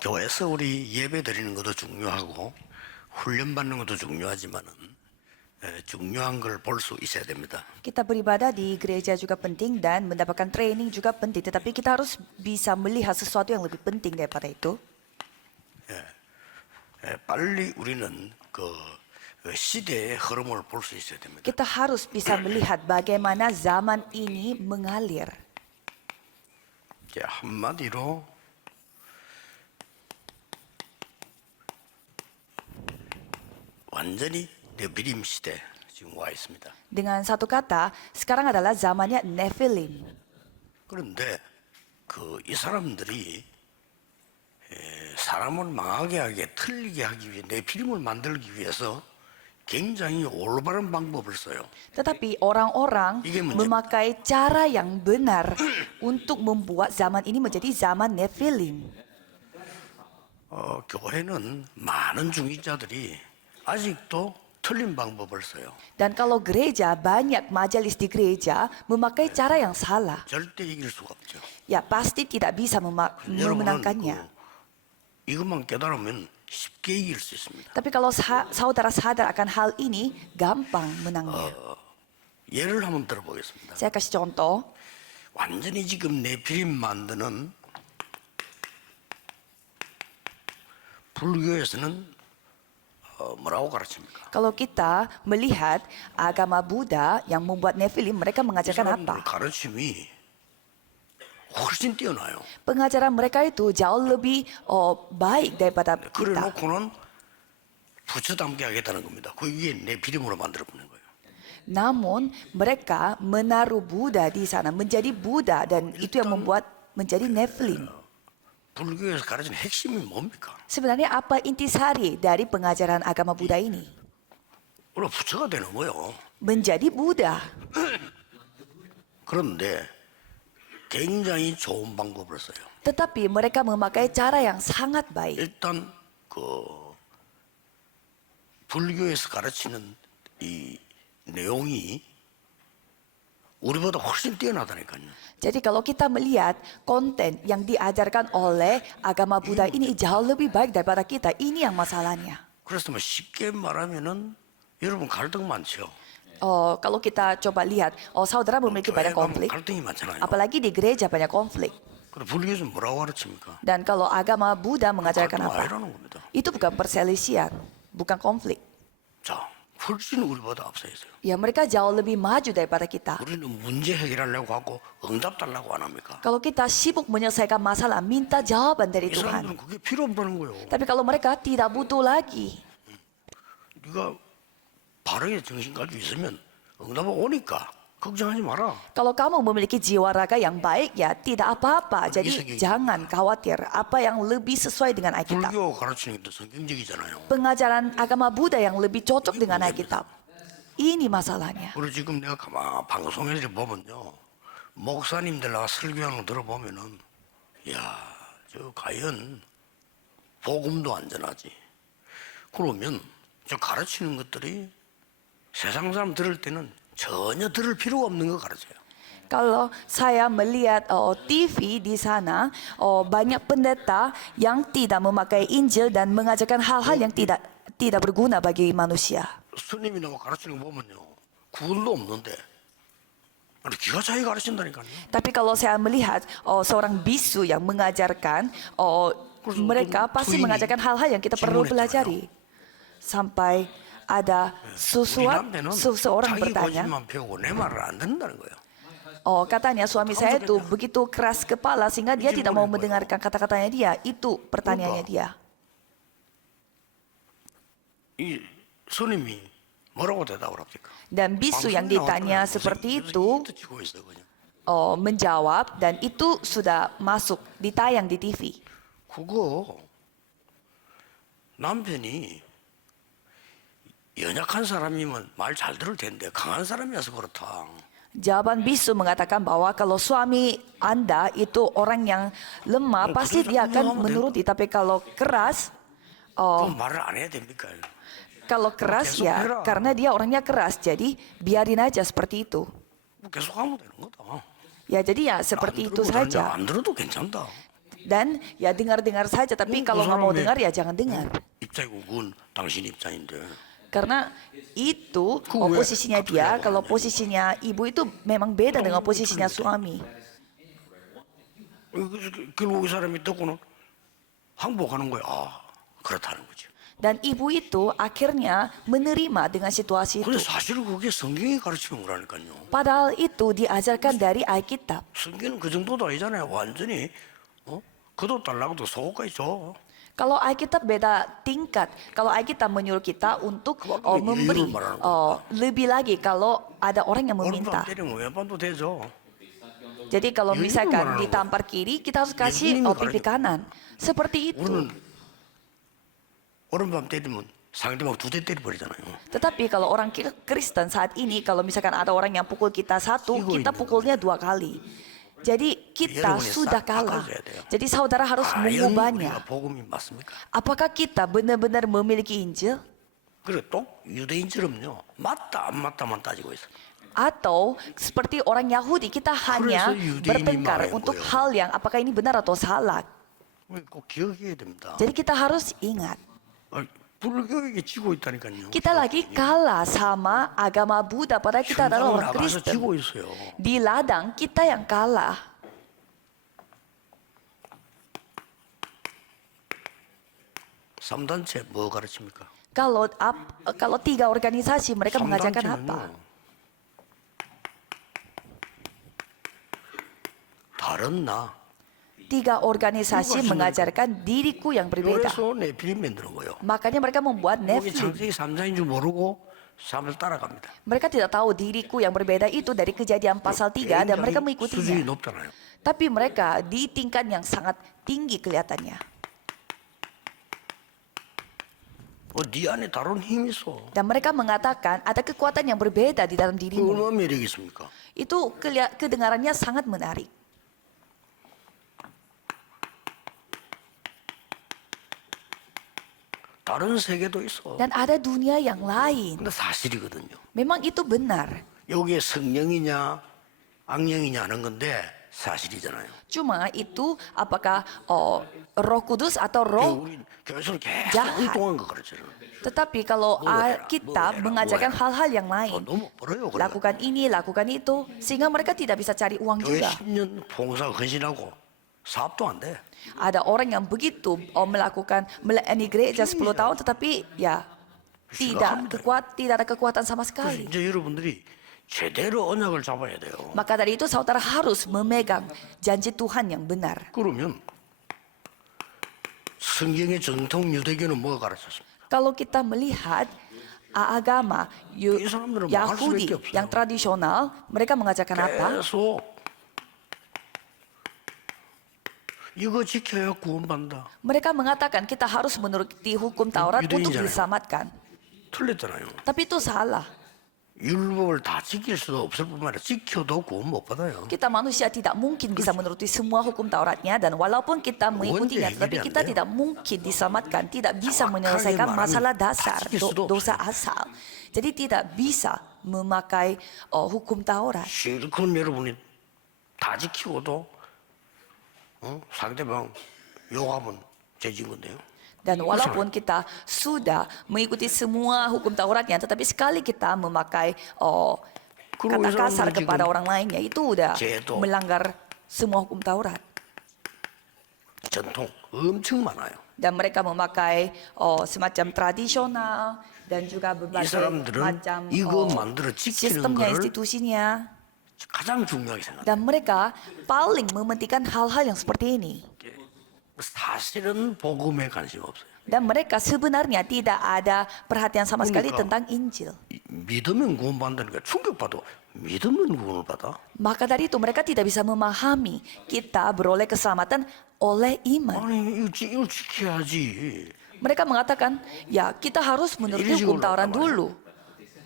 교회에서 우리 예배 드리는 것도 중요하고 훈련받는 것도 중요하지만은 중요한 걸 볼 수 있어야 됩니다. Kita beribadah di gereja juga penting dan mendapatkan training juga penting. Tetapi kita harus bisa melihat sesuatu yang lebih penting daripada itu. 빨리 우리는 그 시대의 흐름을 볼 수 있어야 됩니다. Kita harus bisa melihat bagaimana zaman ini mengalir. 이제 한마디로 완전히 느비림 시대 지금 와 있습니다. Dengan satu kata, sekarang adalah zamannya Nephilim. 그런데 이 사람들이 사람을 망하게 하게 틀리게 하기 위해 네피림을 만들기 위해서 굉장히 올바른 방법을 써요. Tetapi orang-orang 이게 문제입니다. memakai cara yang benar untuk membuat zaman ini menjadi zaman Nephilim. 교회는 많은 중직자들이 아직도 틀린 방법을 써요. Dan kalau gereja, banyak majelis di gereja memakai cara yang salah. 절대 이길 수가 없죠. Ya pasti tidak bisa 여러분은 memenangkannya. 이것만 깨달으면 쉽게 이길 수 있습니다. Tapi kalau saudara sadar akan hal ini, gampang menangnya. 예를 한번 들어보겠습니다. Saya kasih contoh. 완전히 지금 네피림 만드는 불교에서는 뭐라고 가르칩니까? Kalau kita melihat agama Buddha yang membuat Nephilim, mereka 이 mengajarkan 사람들 apa? 가르침이 훨씬 뛰어나요. Pengajaran mereka itu jauh lebih baik daripada kita. 그래놓고는 부처 닮게 하겠다는 겁니다. 그게 네피림으로 만들어보는 거예요. Namun mereka menaruh Buddha di sana menjadi Buddha dan itu yang membuat menjadi Nephilim. 불교에서 가르치는 핵심이 뭡니까? Sebenarnya apa intisari dari pengajaran agama Buddha ini? 원래 부처가 되는 거예요. Menjadi Buddha. 그런데 굉장히 좋은 방법을 써요. Tetapi mereka memakai cara yang sangat baik. 일단 불교에서 가르치는 이 내용이 우리보다 훨씬 뛰어나다니까요. Jadi kalau kita melihat konten yang diajarkan oleh agama Buddha ini jauh lebih baik daripada kita, ini yang masalahnya. 그래서 뭐 쉽게 말하면은 여러분 갈등 많죠. Kalau kita coba lihat, saudara memiliki banyak 교회 가면 konflik, 갈등이 많잖아요. apalagi di gereja banyak konflik. 근데 불교에서는 뭐라고 가르칩니까? Dan kalau agama Buddha mengajarkan 갈등 apa? 아니라는 겁니다. Itu bukan perselisihan, bukan konflik. 자, 훨씬 우리보다 앞서 있어요. Ya mereka jauh lebih maju daripada kita. 우리는 문제 해결하려고 하고 응답 달라고 안 합니까? Kalau kita sibuk menyelesaikan masalah, minta jawaban dari 이 Tuhan. 사람들은 그게 필요 없다는 거예요. Tapi kalau mereka tidak butuh lagi. 네가 바르게 정신 가지고 있으면 응답이 오니까 걱정하지 마라. Kalau kamu memiliki jiwa raga yang baik, ya tidak apa-apa. Jadi Pergi segi. jangan khawatir. Apa yang lebih sesuai dengan Alkitab. 불교 가르치는 게 더 성경적이잖아요. Pengajaran agama Buddha yang lebih cocok dengan Alkitab. Ini masalahnya. 그리고 지금 내가 가만 방송에서 보면요, 목사님들 나가 설교하는 거 들어보면은, 야, 저 과연 복음도 안전하지. 그러면 저 가르치는 것들이 세상 사람 들을 때는 전혀 들을 필요가 없는 거 가르쳐요. Kalau saya melihat TV di sana, banyak pendeta yang tidak memakai Injil dan mengajarkan hal-hal yang tidak berguna bagi manusia. 스님이 나가 가르치는 거 보면요, 구원도 없는데, 아니 기가 차게 가르친다니까요. Tapi kalau saya melihat seorang bisu yang mengajarkan, mereka pasti mengajarkan hal-hal yang kita perlu pelajari. Sampai ada 우리 남편은 seseorang 자기 bertanya, 고집만 배우고 내 말을 안 듣는다는 거예요. katanya suami saya itu begitu keras kepala sehingga dia tidak mau mendengarkan kata-katanya dia. Itu pertanyaannya dia. 이 스님이 뭐라고 대답을 합니까? Dan bisu yang ditanya seperti itu 치고 있어 그냥. menjawab dan itu sudah masuk ditayang di TV. 그거 남편이 연약한 사람이면 말 잘 들을 텐데 강한 사람이어서 그렇다. Jawaban bisu mengatakan bahwa kalau suami Anda itu orang yang lemah, pasti dia akan menuruti. Tapi kalau keras, 그 말을 안 해야 됩니까? kalau keras ya karena dia orangnya keras, jadi biarin aja seperti itu. 뭐 계속 하면 되는 거다. Ya jadi ya seperti itu saja. 안 들어도 괜찮다. Dan ya dengar-dengar saja, tapi kalau nggak mau dengar ya jangan dengar. 입장이고 그건 당신 입장인데. Karena itu 왜 posisinya dia, 갑자기 kalau 하냐고. posisinya ibu itu memang beda dengan posisinya suami. 결국 이 사람이 듣고는 항복하는 거야. 그렇다는 거죠. Dan ibu itu akhirnya menerima dengan situasi 근데 itu. 사실은 그게 성경이 가르치는 거라니까요. Padahal itu diajarkan dari Alkitab. 성경은 그 정도도 아니잖아요. 완전히 그도 달라고도 속옷까지 줘. Kalau Alkitab beda tingkat. Kalau Alkitab menyuruh kita untuk memberi lebih lagi kalau ada orang yang meminta. 오른밤 때리면 왼밤도 되죠. Jadi kalau Ini misalkan gimana? ditampar kiri, kita harus kasih ini pipi kanan. Seperti itu. 우리는 오른밤 때리면 상대방 2대 때려버리잖아요. Tetapi kalau orang Kristen saat ini, kalau misalkan ada orang yang pukul kita satu, Igo kita ini. pukulnya 2 kali. Jadi kita Yara분이 sudah 싹 kalah. 바꿔줘야 돼요. Jadi saudara harus 과연 mengubahnya. 우리가 복음이 맞습니까? Apakah kita benar-benar memiliki Injil? 그래 또 유대인처럼요. 맞다 안 맞다만 따지고 있어. Atau seperti orang Yahudi, kita hanya 유대인이 bertengkar 말하는 untuk 거예요. hal yang apakah ini benar atau salah. 꼭 기억해야 됩니다. Jadi kita harus ingat, 불교에게 지고 있다니까요. kita lagi kalah sama agama Buddha padahal kita adalah 현장을 orang 나가서 Kristen. 지고 있어요. Di ladang kita yang kalah. 삼단체 뭐 가르칩니까? Kalau 3 organisasi mereka mengajarkan apa? 다른 나. 3 organisasi mengajarkan diriku yang berbeda. 그래서 네필림 만드는 거예요. Makanya mereka membuat 여기 Nephilim. 창세기 3장인 줄 모르고 사람을 따라갑니다. Mereka tidak tahu diriku yang berbeda itu dari Kejadian pasal 3 dan mereka 수준이 mengikutinya. 높잖아요. Tapi mereka di tingkat yang sangat tinggi kelihatannya. 네 안에 다른 힘이 있어. Dan mereka mengatakan ada kekuatan yang berbeda di dalam 그 dirimu. 얼마나 매력이 있습니까? Itu kedengarannya sangat menarik. 다른 세계도 있어. Dan ada dunia yang lain. 근데 사실이거든요. Memang itu benar. 여기에 성령이냐 악령이냐 하는 건데 사실이잖아요. Cuma itu apakah Roh Kudus atau roh. 우리 교회에서는 계속 jahat. 엉뚱한 거 가르쳐요. Tetapi kalau Alkitab mengajarkan hal-hal yang lain. 너무 벌어요. 그래. Lakukan ini, lakukan itu. Sehingga mereka tidak bisa cari uang 교회 juga. 10년 봉사 헌신하고 사업도 안 돼. Ada orang yang begitu melakukan melayani gereja 10 tahun tetapi ya tidak ada kekuatan sama 그래서 sekali. 이제 여러분들이 제대로 언약을 잡아야 돼요. Maka dari itu saudara harus memegang janji Tuhan yang benar. 그러면 성경의 정통 유대교는 뭐가 가르쳤습니까? Kalau kita melihat agama 이 사람들은 망할 Yahudi 수밖에 없어요. yang tradisional, mereka mengajarkan apa? 계속 이거 지켜야 구원받는다. Mereka mengatakan kita harus menuruti hukum Taurat untuk 유대인이잖아요. diselamatkan. 틀렸잖아요. Tapi itu salah. 율법을 다 지킬 수도 없을 뿐만 아니라 지켜도 구원 못 받아요. Kita manusia tidak mungkin bisa menuruti semua hukum Tauratnya dan walaupun kita mengikutinya, Wonder, tetapi heger이 kita 안 돼요. tidak mungkin diselamatkan, tidak bisa 정확하게 menyelesaikan 말하면 masalah 다 dasar, 지킬 수도 dosa 없어요. asal. Jadi tidak bisa memakai hukum Taurat. 실컷 여러분이 다 지키고도 상대방 욕하면 죄진 건데요. Dan walaupun kita sudah mengikuti semua hukum Tauratnya, tetapi sekali kita memakai kata kasar kepada orang lainnya, itu udah 제도. melanggar semua hukum Taurat. 전통 엄청 많아요. Dan mereka memakai semacam tradisional dan juga 이 berbagai 사람들은 macam 이거 만들어 지키는 sistemnya, 거를 institusinya. 가장 중요하게 생각해요. Dan mereka paling mementingkan hal-hal yang seperti ini. 사실은 복음에 관심 없어요. Dan mereka sebenarnya tidak ada perhatian sama sekali 그러니까. tentang Injil. 믿으면 구원받는다니까 충격받아. 믿으면 구원을 받아? Maka dari itu mereka tidak bisa memahami kita beroleh keselamatan oleh iman. 아니 이걸 지켜야지. Mereka mengatakan, ya kita harus menuruti Ini hukum juga Taurat namanya. dulu.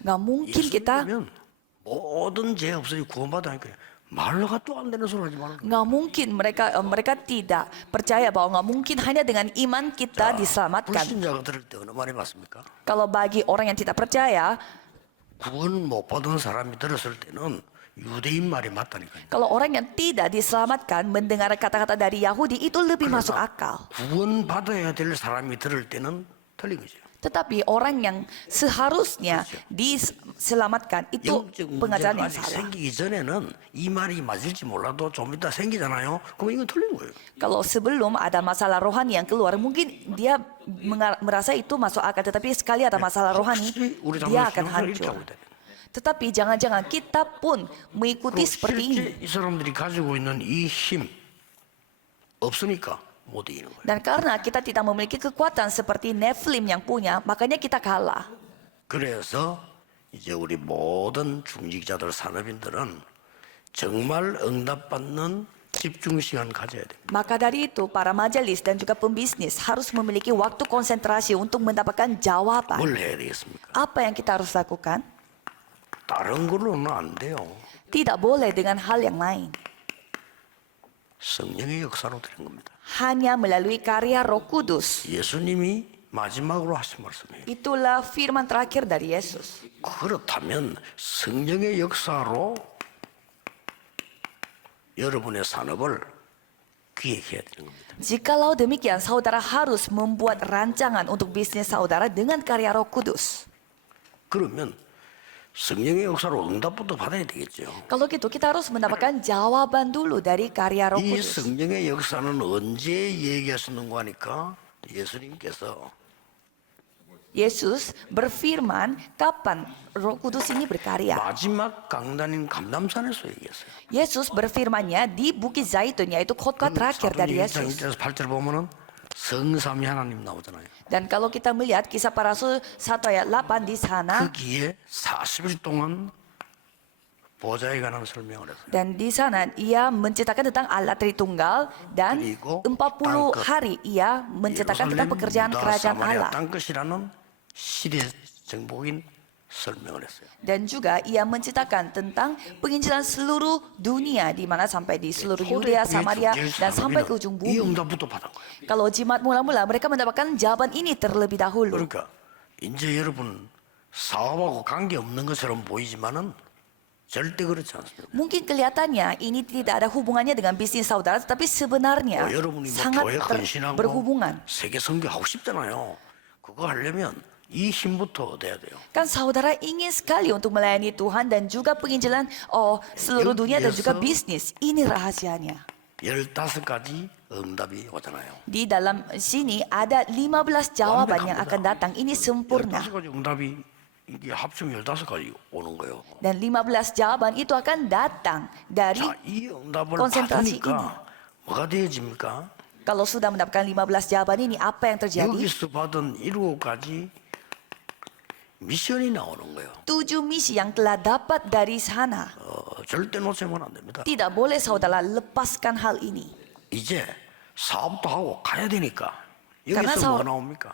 Nggak mungkin kita, 예수님은 모든 죄 없어지고 구원받으니까 말로가 또 안 되는 소리 하지 말고. nggak mungkin mereka tidak percaya bahwa nggak mungkin hanya dengan iman kita diselamatkan. 불신자가 들을 때 어느 말이 맞습니까? Kalau bagi orang yang tidak percaya, 구원 못 받은 사람이 들었을 때는 유대인 말이 맞다니까요. Kalau orang yang tidak diselamatkan mendengar kata-kata dari Yahudi itu lebih masuk akal. 구원받아야 될 사람이 들을 때는 틀린 거죠. Tetapi orang yang seharusnya diselamatkan itu 영적 pengajaran 문제가 yang 아직 salah. 생기기 전에는 이 말이 맞을지 몰라도 좀 이따 생기잖아요. 그럼 이건 틀린 거예요. Kalau sebelum ada masalah rohani yang keluar, mungkin dia merasa itu masuk akal. Tetapi sekali ada masalah rohani, 혹시 우리 dia akan 잘못하면 이렇게 hancur. 하고 있다. Tetapi jangan-jangan kita pun mengikuti seperti ini. 실제 이 사람들이 가지고 있는 이 힘 없으니까 못 이기는 거예요. Dan karena kita tidak memiliki kekuatan seperti Nephilim yang punya, makanya kita kalah. 그래서 이제 우리 모든 중직자들 산업인들은 정말 응답받는 집중 시간 가져야 돼요. Maka dari itu, para majelis dan juga pembisnis harus memiliki waktu konsentrasi untuk mendapatkan jawaban. 뭘 해야 되겠습니까? Apa yang kita harus lakukan? 다른 걸로는 안 돼요. Tidak boleh dengan hal yang lain. 성령의 역사로 되는 겁니다. Hanya melalui karya Roh Kudus. 예수님이 마지막으로 하신 말씀이에요. Itulah firman terakhir dari Yesus. 그렇다면 성령의 역사로 여러분의 산업을 기획해야 되는 겁니다. Jikalau demikian, saudara harus membuat rancangan untuk bisnis saudara dengan karya Roh Kudus. 그러면 성령의 역사로 응답부터 받아야 되겠죠. Kalau gitu, kita harus mendapatkan jawaban dulu dari karya Roh 이 Kudus. 성령의 역사는 언제 얘기하시는 거니까 예수님께서 Yesus berfirman kapan Roh Kudus ini berkarya. 마지막 강단인 감람산에서 얘기했어요. Yesus berfirmannya di Bukit Zaitun, yaitu khotbah terakhir dari 사도행전 Yesus. 1장 8절 보면은 성삼위 하나님 나오잖아요. Dan kalau kita melihat kisah para rasul 1 ayat 8 di sana, 거기에 40일 동안 보좌에 관한 설명을 했어요. dan di sana ia menceritakan tentang Allah Tritunggal, dan 그리고 40 땅끝, hari ia menceritakan tentang pekerjaan 유다, kerajaan 사마리아 Allah. 땅끝이라는 시대 정복인 설명을 했어요. Dan juga ia menceritakan tentang penginjilan seluruh dunia, di mana sampai di seluruh Yudea, Samaria, dan sampai ke ujung 이 bumi. 응답부터 받은 거예요. Kalau jimat mula-mula, mereka mendapatkan jawaban ini terlebih dahulu. 그러니까 이제 여러분 사업하고 관계 없는 것처럼 보이지만은 절대 그렇지 않습니다. Mungkin kelihatannya ini tidak ada hubungannya dengan bisnis saudara, tetapi sebenarnya 여러분이 뭐 sangat 교회 헌신하고 berhubungan. 세계 선교 하고 싶잖아요. 그거 하려면 이 힘부터 얻어야 돼요. Kan saudara ingin sekali untuk melayani Tuhan dan juga penginjilan seluruh dunia dan juga bisnis. Ini rahasianya. 15가지 응답이 오잖아요. Di dalam sini ada 15 jawaban yang akan datang. Ini sempurna. 15가지 응답이 이게 합치면 15가지 오는 거예요. Dan 15 jawaban itu akan datang dari 자, 이 응답을 konsentrasi 받으니까 뭐가 되어집니까? kalau sudah mendapatkan 15 jawaban ini, apa yang terjadi? 여기서 받은 7가지 미션이 나오는 거예요. 7 misi yang telah dapat dari sana. 절대 놓치면 안 됩니다. Tidak boleh saudara lepaskan hal ini. 이제 사업도 하고 가야 되니까 Karena 여기서 뭐 나옵니까?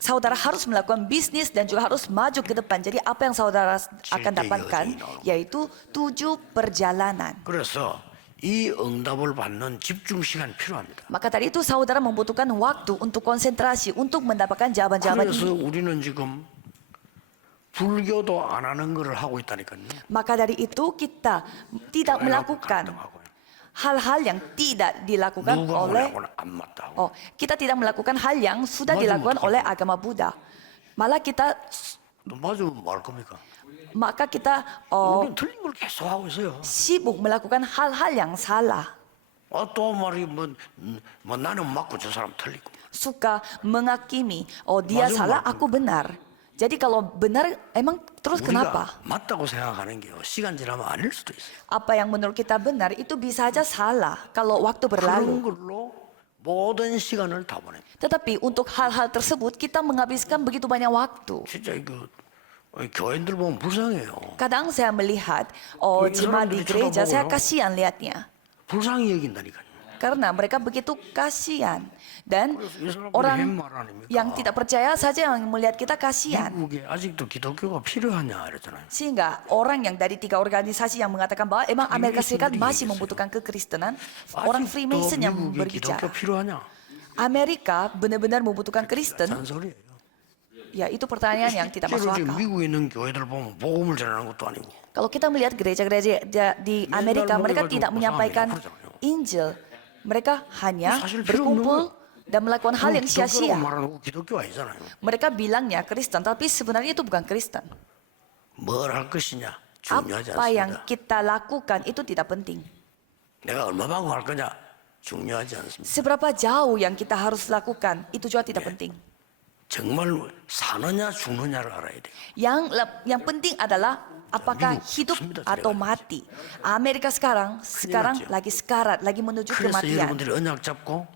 Saudara harus melakukan bisnis dan juga harus maju ke depan. Jadi apa yang saudara akan dapatkan yaitu 7 perjalanan. 그래서 이 응답을 받는 집중 시간이 필요합니다. Maka tadi itu saudara membutuhkan waktu untuk konsentrasi untuk mendapatkan jawaban-jawaban 그래서 ini. 우리는 지금 불교도 안 하는 것을 하고 있다니까요. Maka dari itu kita tidak melakukan hal-hal yang tidak dilakukan 누가 oleh 뭐라고는 안 맞다고. kita tidak melakukan hal yang sudah Maju dilakukan maju. oleh agama Buddha. Malah kita 또 맞으면 뭐 할 겁니까? maka kita 우리는 틀린 걸 계속 하고 있어요. sibuk melakukan hal-hal yang salah. 또 말이 뭐 나는 맞고 저 사람 틀리고. Suka menghakimi, dia Maju, salah, maju. aku benar. Jadi kalau benar, emang terus kenapa? 우리가 맞다고 생각하는 게요. 시간 지나면 아닐 수도 있어요. Apa yang menurut kita benar itu bisa aja salah kalau waktu 그런 berlalu. 걸로 모든 시간을 다 보냅니다. Tetapi untuk hal-hal tersebut kita menghabiskan begitu banyak waktu. 진짜 이거 교인들 보면 불쌍해요. Kadang saya melihat 이 jemaat di 사람들이 gereja, saya 쳐다보고요. kasihan lihatnya. 불쌍히 여긴다니까요. Karena mereka begitu kasihan. Dan 이 사람들이 orang 햄말 아닙니까? yang tidak percaya saja yang melihat kita kasihan. 미국에 아직도 기독교가 필요하냐 이랬잖아요. Sehingga orang yang dari 3 organisasi yang mengatakan bahwa emang Amerika Serikat masih membutuhkan kekristenan, orang 아직도 Freemason yang 미국에 기독교 berbicara. 필요하냐? Amerika benar-benar membutuhkan Kristen. 잔소리예요. Ya, itu pertanyaan yang tidak masuk 실제로 지금 akal. 미국에 있는 교회들 보면 복음을 전하는 것도 아니고 Kalau kita melihat gereja-gereja di Amerika, 맨날 mereka 모여가지고 tidak menyampaikan 그러잖아요. Injil. Mereka hanya 사실 필요 없는 berkumpul 거예요. dan melakukan hal yang 기독교라고 sia-sia. 말하는 거 기독교 아니잖아요. Mereka bilangnya Kristen, tapi sebenarnya itu bukan Kristen. 뭘 할 것이냐 중요하지 Apa yang 않습니다. kita lakukan itu tidak penting. 내가 얼마만큼 할 거냐 중요하지 않습니다. Seberapa jauh yang kita harus lakukan itu juga tidak penting. 정말 사느냐 죽느냐를 알아야 돼요. Yang penting adalah apakah 미국 hidup 없습니다, atau 제가. mati. Amerika sekarang 났죠. lagi sekarat, lagi menuju 그래서 kematian. 여러분들이 언약 잡고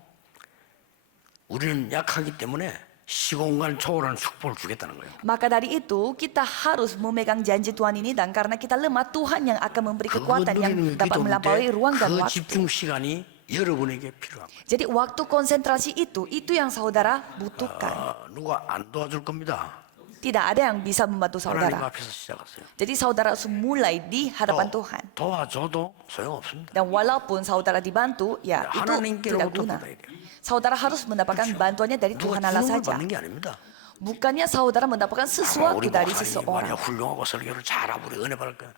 우리는 약하기 때문에 시공간 초월한 축복을 주겠다는 거예요. Maka dari itu kita harus memegang janji Tuhan ini dan karena kita lemah Tuhan yang akan memberi 그거 kekuatan yang 누리는 dapat melampaui 기도인데 ruang dan 그 waktu. 집중 시간이 여러분에게 필요합니다. Jadi waktu konsentrasi itu yang saudara butuhkan. 누가 안 도와줄 겁니다. Tidak ada yang bisa membantu 하나님 saudara. 앞에서 시작하세요. Jadi saudara harus mulai di hadapan Tuhan. 도와줘도 소용없습니다. Dan walaupun saudara dibantu, ya itu tidak 하나님께로부터 guna. 받아야 돼요. Saudara harus mendapatkan bantuannya dari 누가 Tuhan Allah 주는 걸 saja. 받는 게 아닙니다. Bukannya saudara mendapatkan sesuatu 우리 dari 목사님이 만약 seseorang. 훌륭하고 설교를 잘하고 우리 은혜 받을 거야.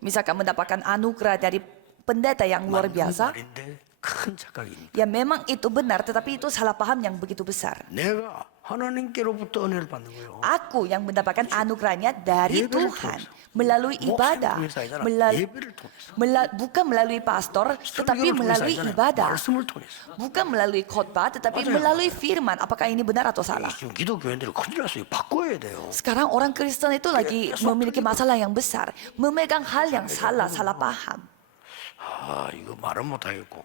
Misalkan mendapatkan anugerah dari pendeta yang luar biasa, 말인데 큰 착각입니다. ya memang itu benar, tetapi itu salah paham yang begitu besar. 내가 하나님께로부터 은혜를 받는 거예요. Aku yang mendapatkan anugerahnya dari 예배를 Tuhan 통해서. melalui 목사를 ibadah, 통해서 아니라 예배를 통해서. bukan melalui pastor, tetapi 설교를 통해서 melalui 아니잖아요. ibadah, 말씀을 통해서. bukan melalui khotbah, tetapi 맞아요. melalui firman. Apakah ini benar atau salah? 지금 기독교인들이 큰일 났어요. 바꿔야 돼요. Sekarang orang Kristen itu lagi memiliki masalah yang besar, memegang hal yang salah paham. 아, 이거 말은 못 하겠고.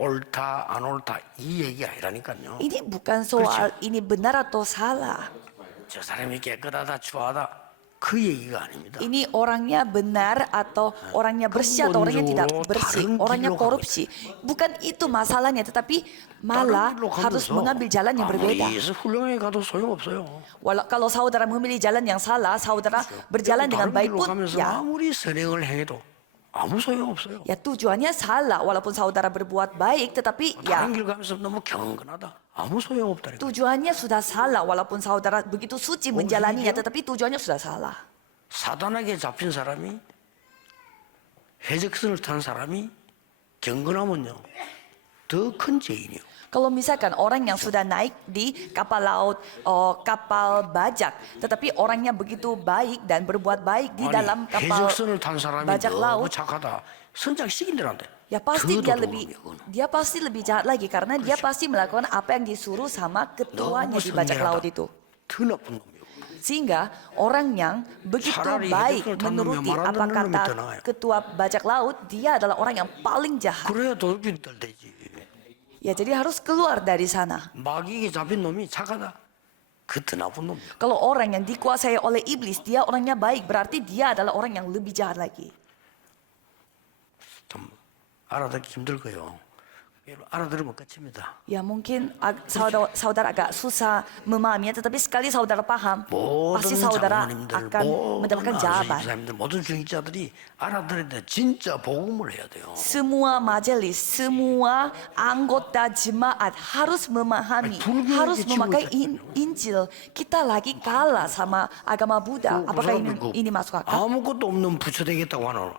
옳다 안 옳다 이 얘기 아니라니까요. Ini bukan soal ini benar atau salah. 저 사람이 깨끗하다 추하다 그 얘기가 아닙니다. Ini orangnya benar atau orangnya bersih atau orangnya tidak bersih, 다른 orangnya 길로 korupsi. Bukan itu masalahnya, tetapi malah 다른 길로 harus 가면서 mengambil jalan yang berbeda. 아무리 훌륭하게 가도 소용없어요. Kalau saudara memilih jalan yang salah, saudara berjalan dengan 다른 baik 길로 pun, 가면서 ya, 아무리 선행을 해도 아무 소용없어요. ya tujuannya salah. Walaupun saudara berbuat baik, tetapi ya 다른 길 가면서 너무 경건하다. 아무 소용없다니까. tujuannya sudah salah. Walaupun saudara begitu suci menjalaninya, tetapi tujuannya sudah salah. 사단에게 잡힌 사람이 해적선을 탄 사람이 경건하면요 더 큰 죄인이요. Kalau misalkan orang yang sudah naik di kapal laut, kapal bajak, tetapi orangnya begitu baik dan berbuat baik di dalam kapal 해적선을 탄 사람이 bajak 너무 laut, 착하다. 선장 시킨들한테 ya pasti 더 dia pasti lebih jahat lagi karena dia pasti melakukan apa yang disuruh sama ketuanya di bajak laut itu. 더 나쁜 놈이요. Sehingga orang yang begitu 차라리 baik 해적선을 탄 놈이 menuruti 말 안 apa 듣는 놈이 kata 더 나아요. ketua bajak laut, dia adalah orang yang paling jahat. 그래야 도둑질 덜 되지. Ya jadi harus keluar dari sana. 마귀에게 잡힌 놈이 착하다. 그 더 나쁜 놈이요. Kalau orang yang dikuasai oleh iblis, dia orangnya baik, berarti dia adalah orang yang lebih jahat lagi. 좀 알아듣기 힘들 거요. 알아들으면 끝입니다. Ya mungkin saudara agak susah memahaminya, tetapi sekali saudara paham, pasti 모든 saudara 장로님들, akan mendapatkan jawaban. 집사님들, 모든 중직자들이 알아들어야 돼. 진짜 복음을 해야 돼요. Semua majelis, semua anggota jemaat harus memahami, 불교에게 harus memakai 치우쳤잖아요. Injil. Kita lagi kalah sama agama Buddha. Apakah 사람들 ini masuk akal? 아무것도 없는 부처 되겠다고 하는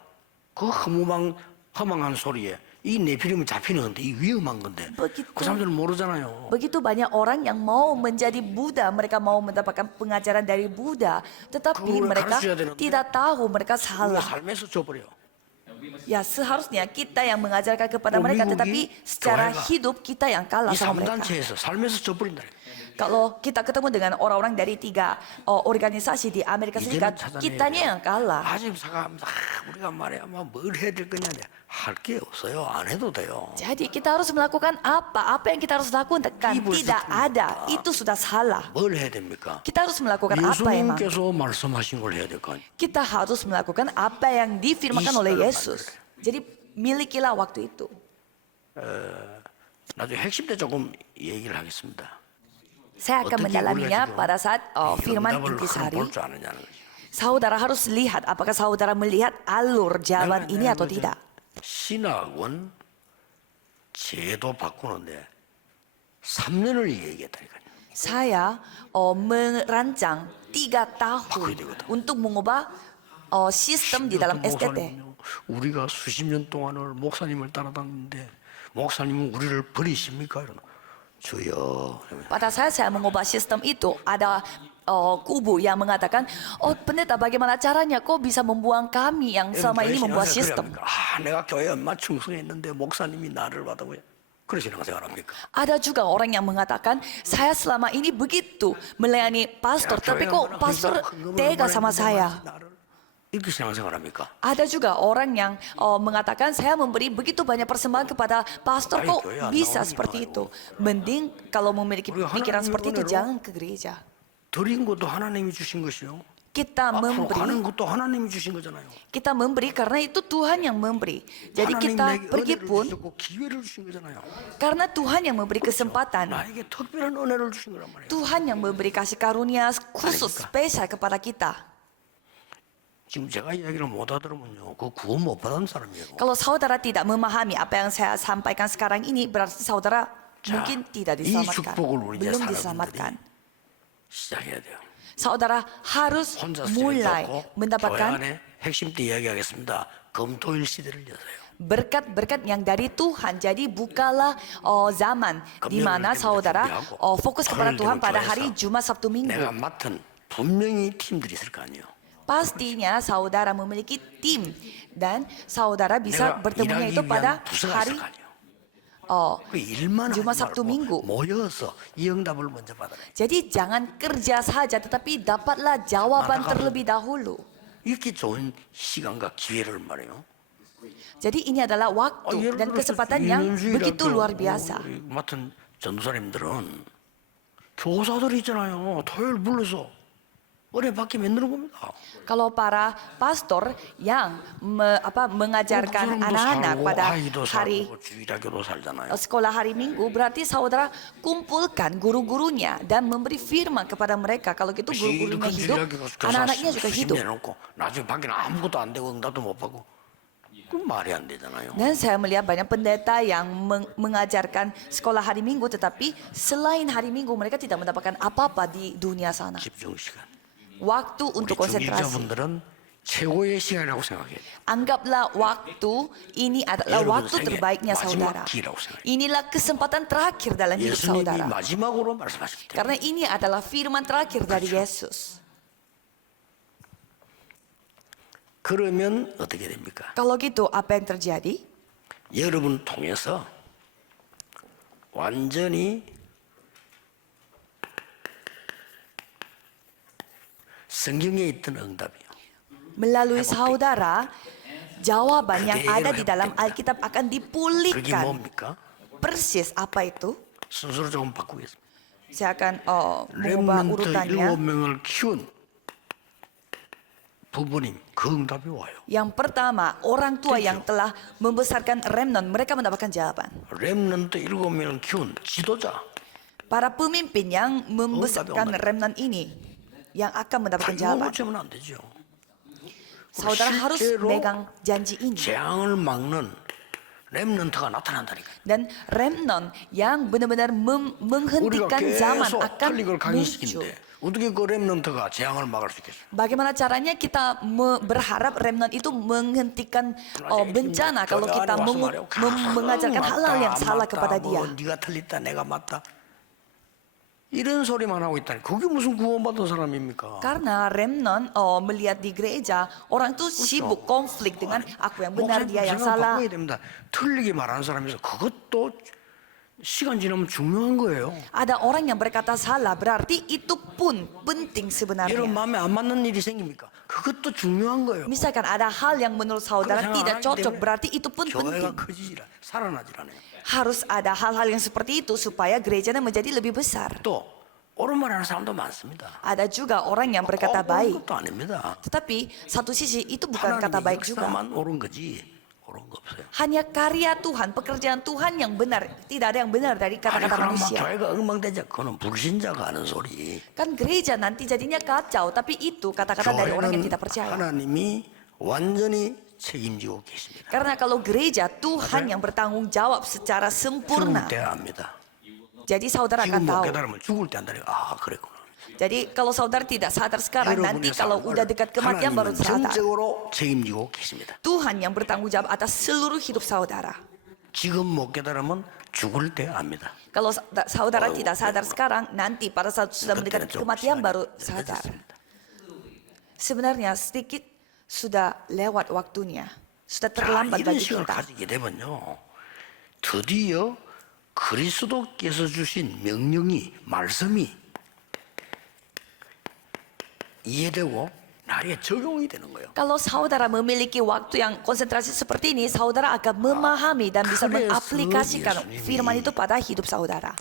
그 허망한 소리에 이 네피림은 잡히는 건데 이 위험한 건데 Begitu. 그 사람들은 모르잖아요. Begitu banyak orang yang mau menjadi Buddha, mereka mau mendapatkan pengajaran dari Buddha, tetapi 그걸 mereka 가르쳐야 되는데. tidak tahu mereka 우리가 salah. 삶에서 줘버려. Ya seharusnya kita yang mengajarkan kepada Oh, mereka, 미국이 tetapi secara 교회가 hidup kita yang kalah 이 sama mereka. 삼단체에서 삶에서 줘버린다. Kalau kita ketemu dengan orang-orang dari 3 organisasi di Amerika Serikat, kitanya yang kalah. 아직 사과합니다. 우리가 말해야 뭘 해야 될 거냐? 할 게 없어요. 안 해도 돼요. Jadi kita harus melakukan apa? Apa yang kita harus lakukan? Iblis Tidak itu. ada. Itu sudah salah. 뭘 해야 됩니까? Kita harus melakukan apa emang? 예수님께서 말씀하신 걸 해야 될 거 아니에요. Kita harus melakukan apa yang difirmankan oleh Yesus. Jadi milikilah waktu itu. 나중에 핵심 때 조금 얘기를 하겠습니다. Saya akan mendalaminya pada saat firman 응답을 intisari. 볼줄 아느냐는 거죠. Saudara harus lihat apakah saudara melihat alur jawaban ini atau 그죠? tidak. 신학은 제도 바꾸는데 3년을 얘기했다니까요. Saya merancang 3 tahun 바꿔야 되거든. untuk mengubah sistem di dalam 어떤 STT. 목사님은요, 우리가 수십 년 동안을 목사님을 따라다니는데 목사님은 우리를 버리십니까? 이러나 주여. Pada saya mengubah sistem itu. Ada kubu yang mengatakan, oh pendeta bagaimana caranya kok bisa membuang kami yang selama ini membuat sistem. 내가 교회 엄마 충성했는데 목사님이 나를 받아보야. 그런 신앙생활 합니까? Ada juga orang yang mengatakan, saya selama ini begitu melayani pastor, tapi kok pastor tega sama saya. 이렇게 신앙생활 합니까? Ada juga orang yang mengatakan, saya memberi begitu banyak persembahan kepada pastor, kok bisa seperti itu. Mending kalau memiliki pikiran seperti itu, jangan ke gereja. 드린 것도 하나님이 주신 것이요. Kita 앞으로 memberi, 가는 것도 하나님이 주신 거잖아요. kita memberi karena itu Tuhan yang memberi. Jadi 하나님 kita 내게 pergi 은혜를 pun 주셨고 기회를 주신 거잖아요. karena Tuhan yang memberi kesempatan. 나에게 특별한 은혜를 주신 거란 말이에요. Tuhan yang memberi kasih karunia khusus spesial kepada kita. 지금 제가 이야기를 못 하더라면요, 그 구원 못 받은 사람이에요. Kalau saudara tidak memahami apa yang saya sampaikan sekarang ini, berarti saudara mungkin tidak 이 diselamatkan, 축복을 우리 이제 belum 사람들이 diselamatkan. 시작해야 돼요. Saudara harus 혼자 mulai 시작했고 교회 mendapatkan 안에 핵심 때 이야기하겠습니다. 금토일 시대를 여세요. berkat-berkat yang dari Tuhan. Jadi bukalah zaman di mana saudara fokus kepada Tuhan pada hari Jumat, Sabtu, Minggu. 내가 맡은 분명히 팀들이 있을 거 아니에요. Pastinya saudara memiliki tim dan saudara bisa 내가 bertemunya 일하기 itu pada 위한 부서가 hari 있을 거 아니에요. 그 일만 Jumat, 하지 Sabtu, 말고 Minggu. 모여서 이 응답을 먼저 받아라. Jadi jangan kerja saja, tetapi dapatlah jawaban Mana kamu- terlebih dahulu. 이렇게 좋은 시간과 기회를 말해요. Jadi ini adalah waktu dan kesempatan yang begitu luar biasa. 맡은 전도사님들은 교사들이 있잖아요. 토요일 불러서 은혜 받게 만드는 겁니다. Kalau para pastor yang mengajarkan 사람도 anak-anak 살고, pada 아이도 hari 살고 주일학교도 살잖아요. sekolah hari Minggu, berarti saudara kumpulkan guru-gurunya dan memberi firman kepada mereka. Kalau gitu guru-gurunya hidup, anak-anaknya juga hidup. 내놓고 나중에 밖에는 아무것도 안 되고 응답도 못 받고 그 말이 안 되잖아요. Dan saya melihat banyak pendeta yang mengajarkan sekolah hari Minggu, tetapi selain hari Minggu mereka tidak mendapatkan apa-apa di dunia sana. 집중 시간. Waktu 우리 untuk konsentrasi. 중직자분들은 최고의 시간이라고 생각해야 돼요. Anggaplah waktu ini adalah 여러분 waktu 생애 terbaiknya 마지막 saudara. 기회라고 생각해요. Inilah kesempatan terakhir dalam hidup 예수님이 saudara. 마지막으로 말씀하실 때 Karena ini adalah firman terakhir dari Yesus. 그러면 어떻게 됩니까? Kalau gitu apa yang terjadi? 여러분 통해서 완전히 성경에 있던 응답이요. Melalui saudara, jawaban yang ada di dalam Alkitab akan 그게 dipulihkan. 뭡니까? Persis apa itu? 순서를 조금 바꾸겠습니다. Saya akan mengubah 렘넌트 urutannya. 7명을 키운 부모님 그 응답이 와요. Yang pertama, orang tua yang telah membesarkan remnant, mereka mendapatkan jawaban. 렘넌트 7명을 키운 지도자 Para pemimpin yang membesarkan remnant ini, yang akan mendapatkan 이거 jawaban. 고치면 안 되죠. Saudara harus 실제로 megang janji ini. 재앙을 막는 렘넌트가 나타난다니까. Dan remnant yang benar-benar 우리가 menghentikan zaman 계속 akan 틀리걸 muncul. 강의시키는데 어떻게 그 렘넌트가 재앙을 막을 수 있겠어요? Bagaimana caranya kita berharap remnant itu menghentikan bencana kalau kita mengajarkan hal-hal yang salah kepada dia. 네가 틀렸다, 내가 맞다. 이런 소리만 하고 있다니 그게 무슨 구원받은 사람입니까? Karena remnant melihat di gereja, orang itu sibuk konflik dengan aku yang benar, dia yang salah. 바꿔야 됩니다. 틀리게 말하는 사람에서 그것도 시간 지나면 중요한 거예요. Ada orang yang berkata salah, berarti itu pun penting 여러분 sebenarnya. 마음에 안 맞는 일이 생깁니까? 그것도 중요한 거예요. Misalkan ada hal yang menurut saudara 그걸 tidak 생각하기 cocok, 때문에 berarti itu pun penting. 교회가 커지지라 살아나질 않아요. Harus ada hal-hal yang seperti itu supaya gerejanya menjadi lebih besar. 또 옳은 말 하는 사람도 많습니다. Ada juga orang yang berkata 옳은 baik, 것도 아닙니다. tetapi satu sisi itu bukan kata baik juga. 역사만 옳은 거지 옳은 거 없어요. Hanya karya Tuhan, pekerjaan Tuhan yang benar. Tidak ada yang benar dari 아니 kata-kata 그럼 막 manusia. 교회가 엉망되자 그거는 불신자가 하는 소리. Kan gereja nanti jadinya kacau, tapi itu kata-kata dari orang yang 교회는 tidak percaya. 하나님이 완전히 책임지고 계십니다. Karena kalau gereja, Tuhan yang bertanggung jawab secara sempurna. 중대합니다. Jadi saudara akan 지금 못 tahu. 깨달으면 죽을 때 한다니까. 아, 그랬구나. Jadi kalau saudara tidak sadar sekarang, nanti 여러분의 kalau udah 삶을 dekat kematian baru 하나님은 sadar. 전적으로 책임지고 계십니다. Tuhan yang bertanggung jawab atas seluruh hidup saudara. 지금 못 깨달으면 죽을 때 압니다. Kalau saudara tidak sadar sekarang, nanti pada saat sudah mendekat 그때는 좀 kematian 시간이 baru sadar. 늦었습니다. Sebenarnya sedikit sudah lewat waktunya. Sudah 자, terlambat 이런 bagi 식을 kita. 가지게 되면요, 드디어 그리스도께서 주신 명령이 말씀이 이해되고 나에게 적용이 되는 거예요. Kalau saudara memiliki waktu yang konsentrasi seperti ini, saudara akan memahami dan bisa 그래서 mengaplikasikan 예수님이 firman itu pada hidup saudara.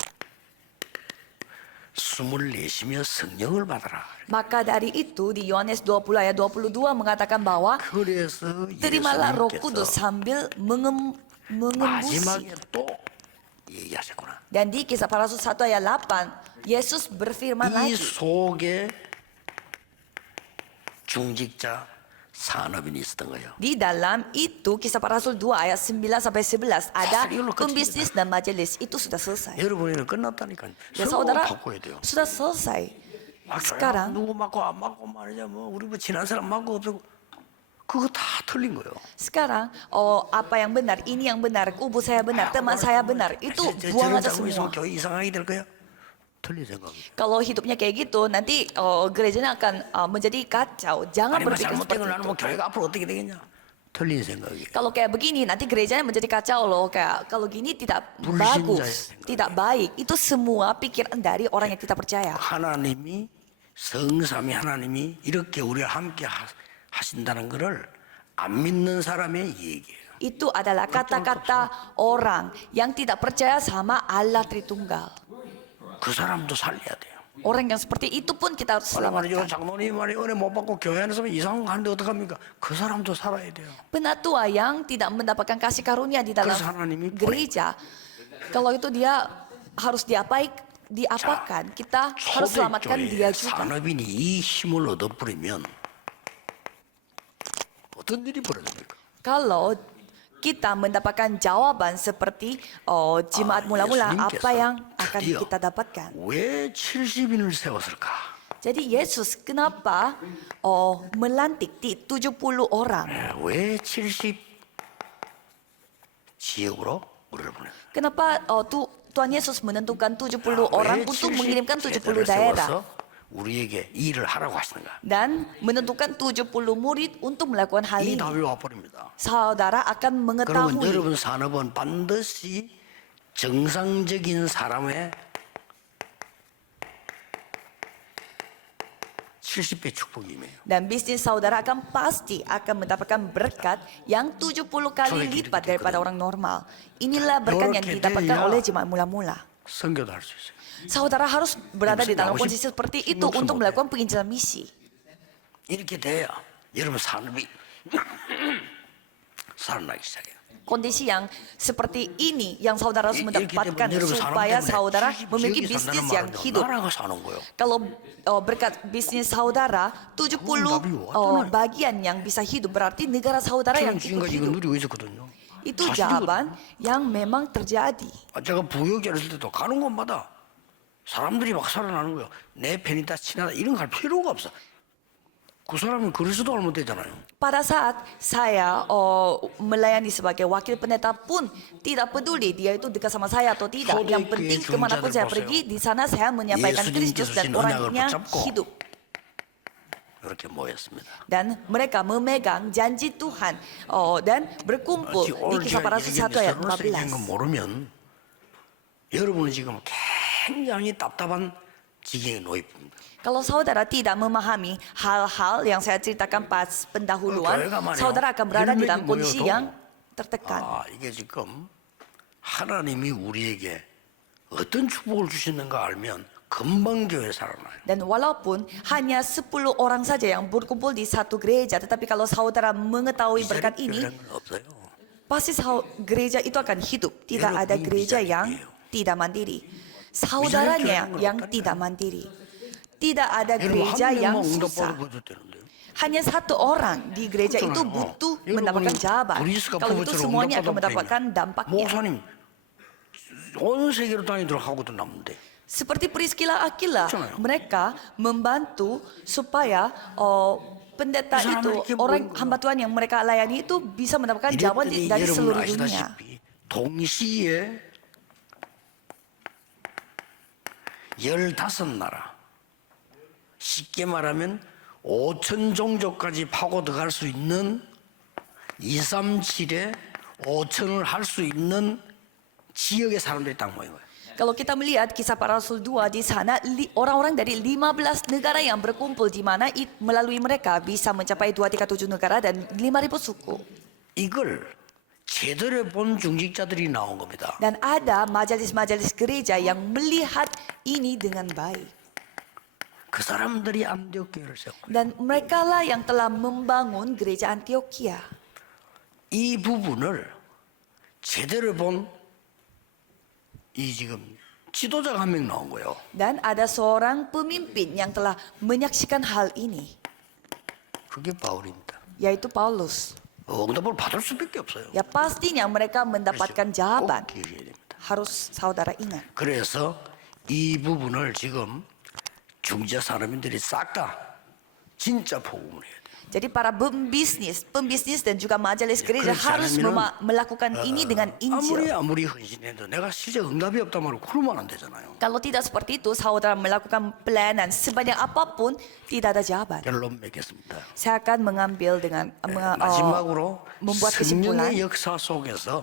숨을 내쉬며 성령을 받아라. Maka dari itu di Yohanes 20 ayat 22 mengatakan bahwa 그래서 terimalah Roh 예수님께서 Kudus sambil mengembusi. 마지막에 또 얘기하셨구나. Dan di Kisah Para Rasul 1 ayat 8, Yesus berfirman 이 lagi. 속에 중직자 산업인이 있었던 거예요. Di dalam itu Kisah Para Rasul 2 ayat 9 sampai 11 ada 이걸로 pembisnis dan majelis. Itu sudah selesai. 여러분에는 끝났다니까. Ya 서로 saudara 바꿔야 돼요. sudah selesai. sekarang 누구 맞고 안 맞고 말이야 뭐 우리 뭐 친한 사람 맞고 없고 그거 다 틀린 거예요. Sekarang apa yang benar, ini yang benar, kubu saya benar, teman saya benar, itu buang aja 저런 semua. 교회 이상하게 될 거야. 틀린 생각이에요. Kalau hidupnya kayak gitu, nanti gerejanya akan menjadi kacau. Jangan 아니 뭐 berpikir 잘못된 seperti 걸 나는 itu. 뭐 교회가 앞으로 어떻게 되겠냐. 틀린 생각이에요. Kalau kayak begini, nanti gerejanya menjadi kacau loh. Kayak kalau gini tidak 불신자의 bagus, 생각이에요. tidak baik. Itu semua pikiran dari orang yang tidak percaya. 하나님이 성삼위 하나님이 이렇게 우리와 함께 하신다는 것을 안 믿는 사람의 얘기예요. Itu adalah kata-kata orang yang tidak percaya sama Allah Tritunggal. 그 사람도 살려야 돼요. Orang yang seperti itu pun kita harus 말이죠. selamatkan. 장로님 말이 은혜 못 받고 교회 안에서 이상한 거 하는데 어떡합니까? 그 사람도 살아야 돼요. Penatua yang tidak mendapatkan kasih karunia di dalam Terus 하나님이 gereja, kalau itu dia harus diapakan, kita harus selamatkan dia 초대교회 juga. 산업인이 이 힘을 얻어버리면 어떤 일이 벌어집니까? Kalau kita mendapatkan jawaban seperti jemaat mula-mula, apa yang akan 드디어 kita dapatkan? 왜 70인을 세웠을까? Jadi Yesus kenapa melantik 70 orang? 왜 70 지역으로 우리를 보냈어요? Kenapa Tuhan Yesus menentukan 70 orang untuk mengirimkan 70 daerah? 우리에게 일을 하라고 하시는가? Dan menentukan 70 murid untuk melakukan hal 이 ini. 답이 와버립니다. Saudara akan 그러면 mengetahui. 여러분 산업은 반드시 정상적인 사람의 70배 축복이 임해요. Dan bisnis saudara pasti akan mendapatkan berkat yang 70 kali lipat daripada orang normal. Inilah berkat yang didapatkan oleh jemaat mula-mula. 선교도 할 수 있어요. Saudara harus berada di dalam kondisi seperti itu 목숨 untuk 못 melakukan penginjilan misi. 이렇게 돼야 여러분 산업이 살아나기 시작해요. Kondisi yang seperti ini yang saudara harus 이렇게 mendapatkan 되면 여러분 산업 supaya 때문에 saudara 70 memiliki 지역이 bisnis 산다는 yang 말은요, hidup. 나라가 사는 거예요. Kalau berkat bisnis saudara 70 bagian yang bisa hidup berarti negara saudara 저는 yang ikut 지금까지 이거 hidup. 누리고 있었거든요. Itu 사실이거든요. jawaban yang memang terjadi. 제가 부역이 했을 때도 가는 곳마다 사람들이 막 살아나는 거예요. 내 편이다 친하다 이런 거 할 필요가 없어. 그 사람은 그리스도 알면 되잖아요. Pada saat saya melayani sebagai wakil pendeta pun tidak peduli dia itu dekat sama saya atau tidak. Yang penting kemanapun saya pergi, di sana saya menyampaikan Kristus dan orangnya hidup. 이렇게 모였습니다. Dan mereka memegang janji Tuhan dan berkumpul di Kisah Para Rasul 1 ayat 14. 모르면 여러분은 지금 굉장히 답답한 지경에 놓여 있습니다. Kalau saudara tidak memahami hal-hal yang saya ceritakan pas pendahuluan, saudara akan berada di dalam kondisi yang tertekan. 이게 지금 하나님이 우리에게 어떤 축복을 주시는가 알면 금방 교회 살아나요. Dan walaupun hanya 10 orang saja yang berkumpul di satu gereja, tetapi kalau saudara mengetahui berkat ini, 없어요. pasti gereja itu akan hidup. Tidak ada gereja yang tidak mandiri. Saudaranya yang tidak mandiri. Tidak ada gereja yang susah. Hanya satu orang di gereja itu butuh mendapatkan jawaban. Kalau itu semuanya akan mendapatkan dampaknya. 목사님 온 세계로 다니도록 하고도 남는데. Seperti Priscilla Aquila, Jangan. mereka membantu supaya pendeta Bisa itu, mereka orang boleh- hamba Tuhan yang mereka layani itu bisa mendapatkan jawaban 이랬더니 dari 여러분 seluruh dunia. 아시다시피 동시에 15나라, 쉽게 말하면 5천 종족까지 파고 들어갈 수 있는 237에 5천을 할 수 있는 지역의 사람들이 딱 모인 거예요. Kalau kita melihat kisah para rasul 2 di sana, orang-orang dari 15 negara yang berkumpul di mana melalui mereka bisa mencapai 237 negara dan 5.000 suku. 이걸 제대로 본 중직자들이 나온 겁니다. Dan ada majelis-majelis gereja yang melihat ini dengan baik. 그 사람들이 안디옥 교회를 세웠고 Dan merekalah yang telah membangun gereja Antioquia. 이 부분을 제대로 본 이 지금 지도자가 한 명 나온 거예요. Dan ada seorang pemimpin yang telah menyaksikan hal ini, 그게 바울입니다. yaitu Paulus. 응답을 받을 수밖에 없어요. Ya pastinya mereka mendapatkan jawaban. 꼭 기억해야 됩니다. Harus saudara ingat. 그래서 이 부분을 지금 중재 산업인들이 싹 다 진짜 복음을 해야 돼요. Jadi para pembisnis dan juga majelis gereja 그렇지 harus 않으면은, melakukan ini dengan Injil. 아무리 헌신해도 내가 실제 응답이 없단 말로 그러면 안 되잖아요. Kalau tidak seperti itu, saudara melakukan pelayanan sebanyak apapun, tidak ada jawaban. 결론 맺겠습니다. Saya akan mengambil dengan 마지막으로 membuat kesimpulan. 성령의 역사 속에서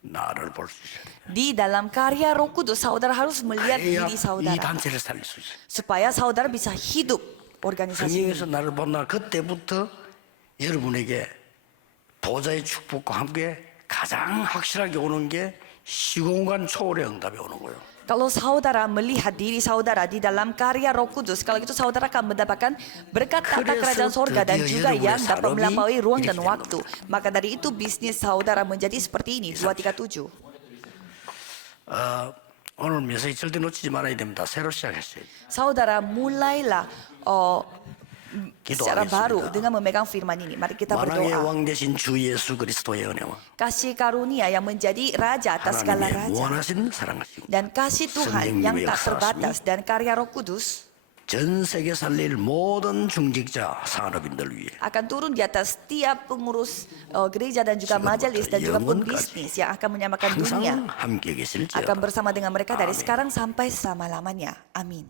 나를 볼 수 있어야 돼요. Di dalam karya Roh Kudus, saudara harus melihat 그래야 diri 이 saudara 단체를 살릴 수 있어요. supaya saudara bisa hidup organisasi ini. 성령에서 나를 본다. 그때부터 여러분에게 보좌의 축복과 함께 가장 확실하게 오는 게 시공간 초월의 응답이 오는 거예요. Kalau saudara melihat diri saudara di dalam karya Roh Kudus, kalau itu saudara akan mendapatkan berkat tata kerajaan sorga dan juga yang dapat melampaui ruang dan waktu. Maka dari itu bisnis saudara menjadi seperti ini, 237. 오늘 메시지 절대 놓치지 말아야 됩니다. 새로 시작했어요. Saudara mulailah secara baru 기도하겠습니다. dengan memegang firman ini. Mari kita 만왕의 berdoa. 왕 되신 주 예수 그리스도의 은혜와 Kasih karunia yang menjadi raja atas segala 하나님의 raja. 무한하신 사랑하시고 Dan kasih Tuhan yang tak terbatas dan karya Roh Kudus 전 세계 살릴 모든 중직자 산업인들 위해 akan turun di atas setiap pengurus gereja dan juga majelis dan juga pembisnis yang akan menyamakan dunia. 항상 함께 계실지어다. Akan bersama dengan mereka dari Amin. sekarang sampai selama-lamanya. Amin.